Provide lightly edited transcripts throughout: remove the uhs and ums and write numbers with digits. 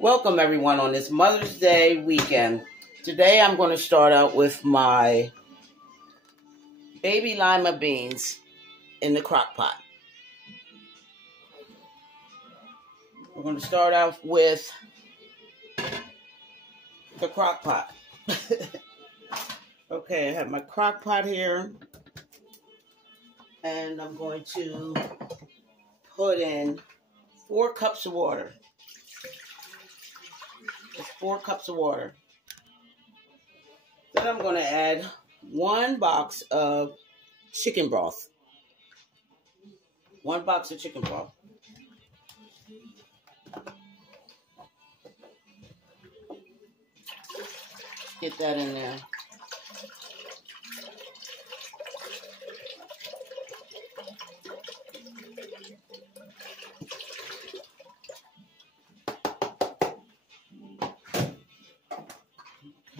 Welcome everyone on this Mother's Day weekend. Today I'm going to start out with my Baby Lima Beans in the crock pot. We're going to start off with the crock pot. Okay, I have my crock pot here. And I'm going to put in 4 cups of water. That's 4 cups of water. Then I'm going to add 1 box of chicken broth. 1 box of chicken broth. Get that in there.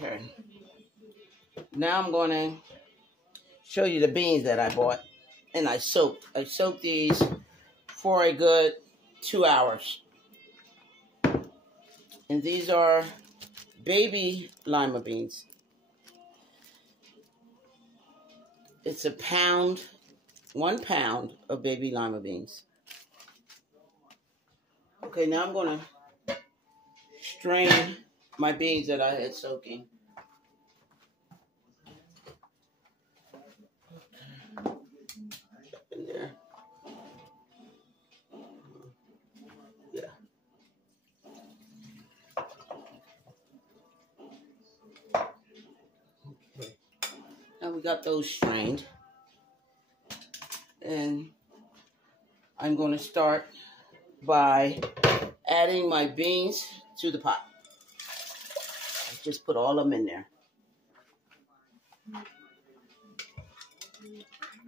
Okay. Now I'm going to show you the beans that I bought and I soaked. I soaked these for a good 2 hours. And these are Baby Lima Beans. It's a pound, 1 pound of Baby Lima Beans. Okay, now I'm going to strain my beans that I had soaking. In there. Yeah. Okay. Now we got those strained. And I'm going to start by adding my beans to the pot. Just put all of them in there.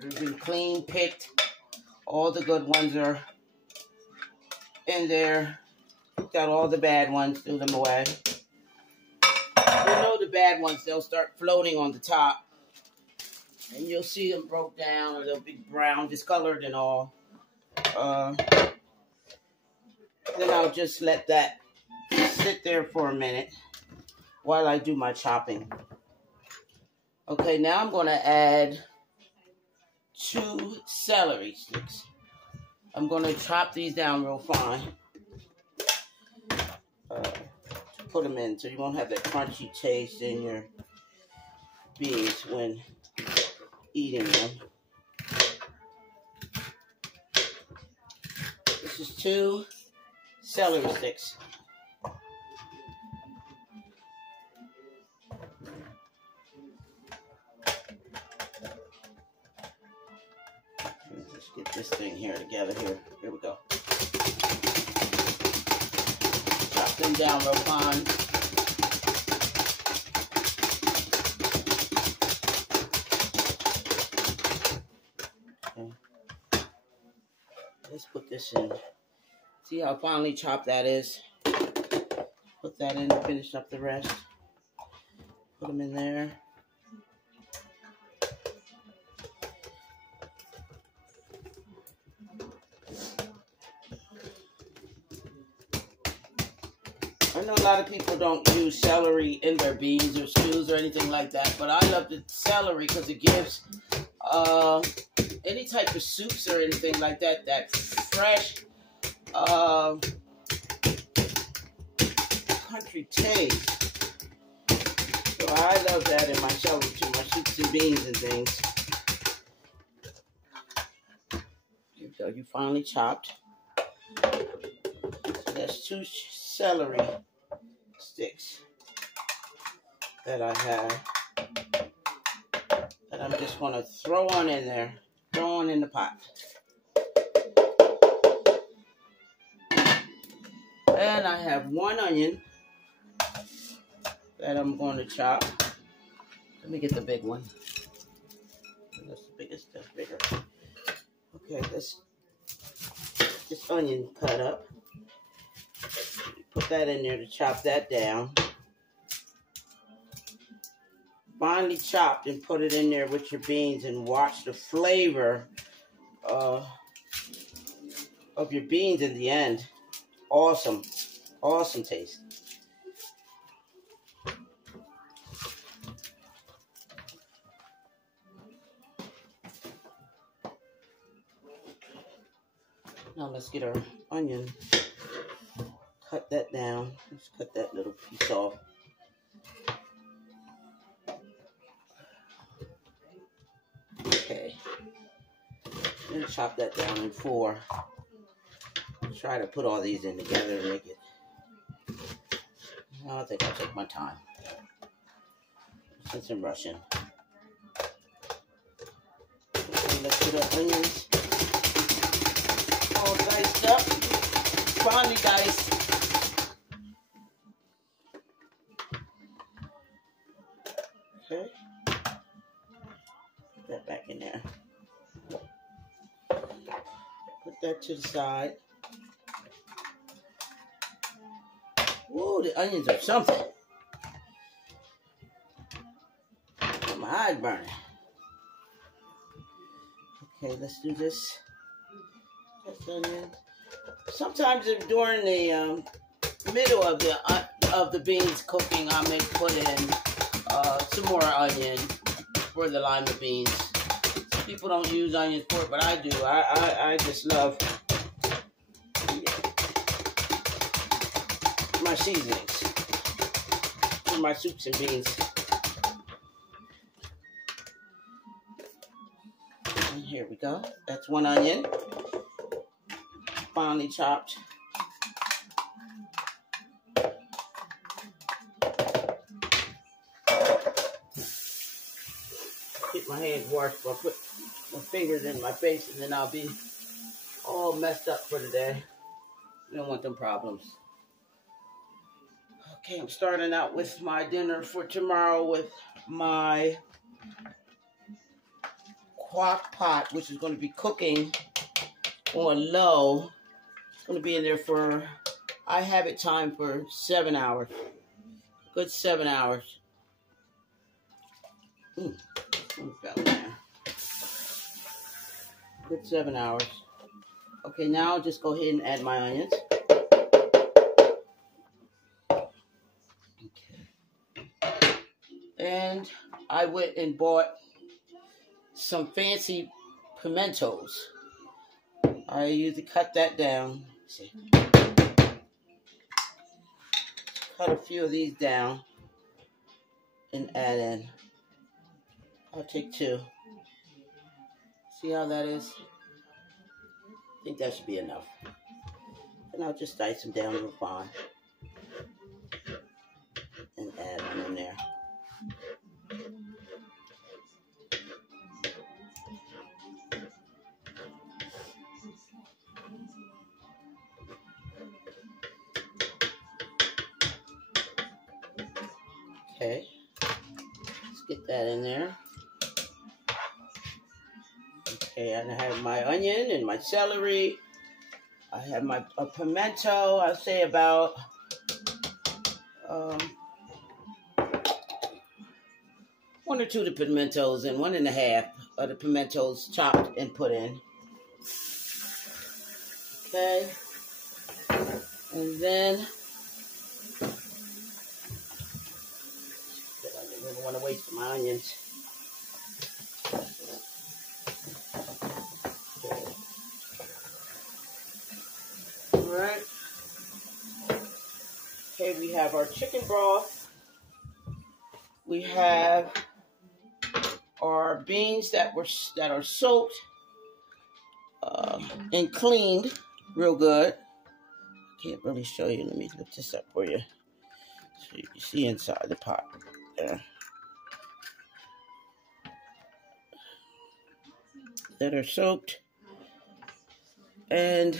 They've been clean, picked. All the good ones are in there. Got all the bad ones, threw them away. You know the bad ones, they'll start floating on the top. And you'll see them broke down or they'll be brown, discolored and all. Then I'll just let that sit there for a minute while I do my chopping. Okay, now I'm going to add 2 celery sticks. I'm going to chop these down real fine. Put them in so you won't have that crunchy taste in your beans when eating them. This is 2 celery sticks. Let's get this thing here together here. Here we go. Chop them down real fine. Okay. Let's put this in. See how finely chopped that is? Put that in and finish up the rest. Put them in there. I know a lot of people don't use celery in their beans or stews or anything like that, but I love the celery because it gives any type of soups or anything like that, that fresh country taste. So I love that in my celery too, my soups and beans and things. Here we go, you finally chopped. So that's 2 celery sticks that I have that I'm just going to throw on in there, throw on in the pot. And I have 1 onion that I'm going to chop. Let me get the big one. That's the biggest, that's bigger. Okay, this onion cut up. Put that in there to chop that down. Finely chopped and put it in there with your beans and watch the flavor of your beans in the end. Awesome. Awesome taste. Now let's get our onion. Cut that down. Let's cut that little piece off. Okay. Then chop that down in 4. Try to put all these in together and make it. I think I'll take my time. Since I'm rushing. Okay, let's get our onions all diced up. Finely diced. Okay. Put that back in there. Put that to the side. Ooh, the onions are something. My eyes burning. Okay, let's do this. That's onion. Sometimes during the middle of the beans cooking, I may put in some more onion for the lima beans. Some people don't use onions for it, but I do. I just love my seasonings for my soups and beans. And here we go. That's 1 onion, finely chopped. Get my hands washed, but I'll put my fingers in my face, and then I'll be all messed up for the day. I don't want them problems. Okay, I'm starting out with my dinner for tomorrow with my Crockpot, which is going to be cooking on low. It's going to be in there for, I have it timed for 7 hours. Good 7 hours. Good 7 hours. Okay, now I'll just go ahead and add my onions. And I went and bought some fancy pimentos. I usually cut that down. Let's see. Cut a few of these down and add in. I'll take 2. See how that is? I think that should be enough. And I'll just dice them down real fine. And add them in there. Okay, let's get that in there. Okay, and I have my onion and my celery. I have my pimento. I'll say about 1 or 2 of the pimentos and 1½ of the pimentos chopped and put in. Okay, and then I don't want to waste my onions. Okay. All right. Okay, we have our chicken broth. We have our beans that are soaked and cleaned real good. Can't really show you. Let me lift this up for you so you can see inside the pot there. That are soaked, and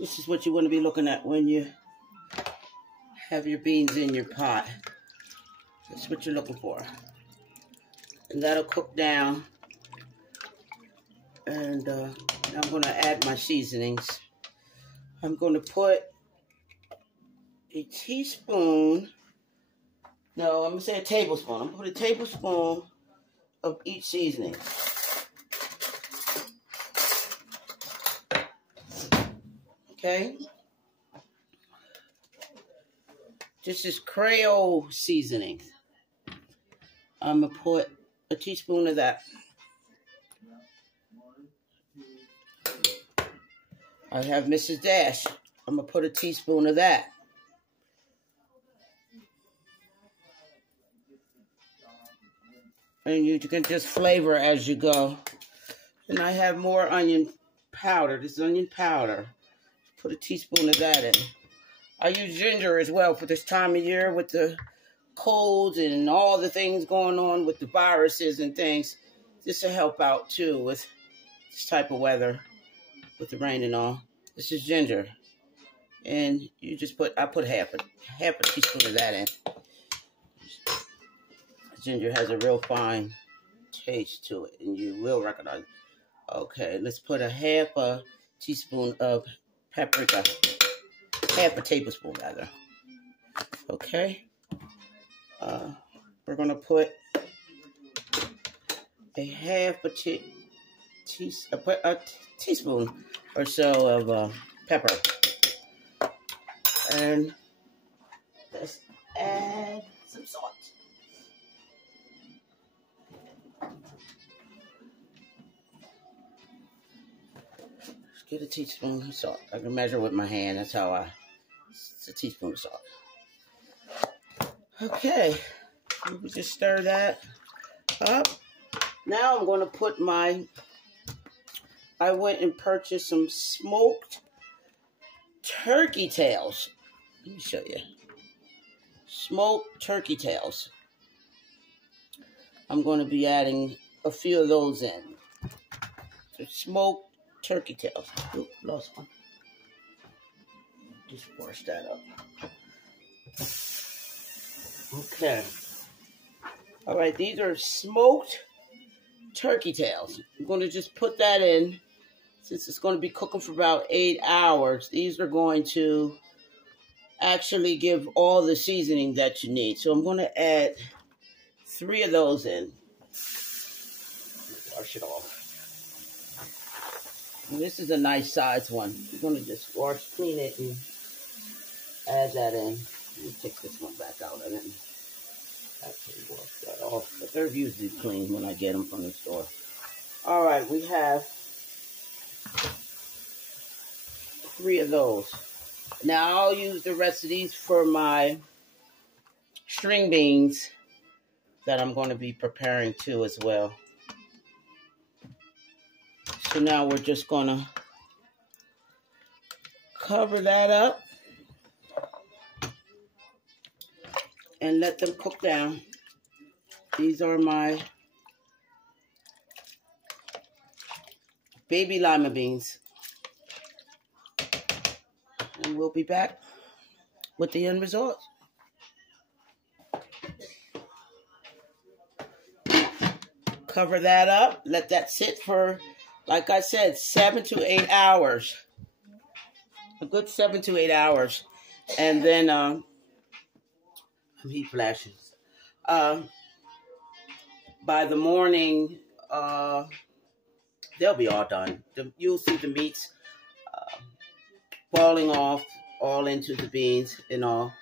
this is what you want to be looking at when you have your beans in your pot. That's what you're looking for, and that'll cook down. And I'm going to add my seasonings. I'm going to put a teaspoon. No, I'm going to say a tablespoon. I'm going to put a tablespoon of each seasoning. Okay, This is Creole seasoning. I'm going to put a teaspoon of that. I have Mrs. Dash. I'm going to put a teaspoon of that. And you can just flavor as you go. And I have more onion powder. This is onion powder. Put a teaspoon of that in. I use ginger as well for this time of year with the colds and all the things going on with the viruses and things. This will help out too with this type of weather, with the rain and all. This is ginger. And you just I put half a teaspoon of that in. Ginger has a real fine taste to it, and you will recognize it. Okay, let's put a half a teaspoon of paprika. Half a tablespoon, rather. Okay. We're going to put a half a teaspoon or so of pepper. And let's add some salt. Get a teaspoon of salt. I can measure with my hand. That's how it's a teaspoon of salt. Okay. We just stir that up. Now I'm going to put I went and purchased some smoked turkey tails. Let me show you. Smoked turkey tails. I'm going to be adding a few of those in. The smoked turkey tails. Oop, lost one. Just wash that up. Okay. All right, these are smoked turkey tails. I'm going to just put that in. Since it's going to be cooking for about 8 hours, these are going to actually give all the seasoning that you need. So I'm going to add 3 of those in. Wash it off. And this is a nice size one. You're going to just clean it and add that in. Let me take this one back out. I didn't actually wash that off, but they're usually clean when I get them from the store. All right, we have 3 of those. Now I'll use the rest of these for my string beans that I'm going to be preparing too as well. So now we're just going to cover that up and let them cook down. These are my Baby Lima Beans. And we'll be back with the end result. Cover that up. Let that sit for, like I said, 7 to 8 hours. A good 7 to 8 hours. And then, heat flashes. By the morning, they'll be all done. You'll see the meats falling off all into the beans and all.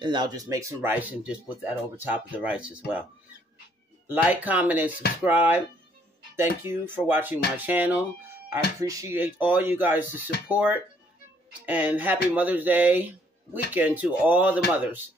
And I'll just make some rice and just put that over top of the rice as well. Like, comment, and subscribe. Thank you for watching my channel. I appreciate all you guys' support. And happy Mother's Day weekend to all the mothers.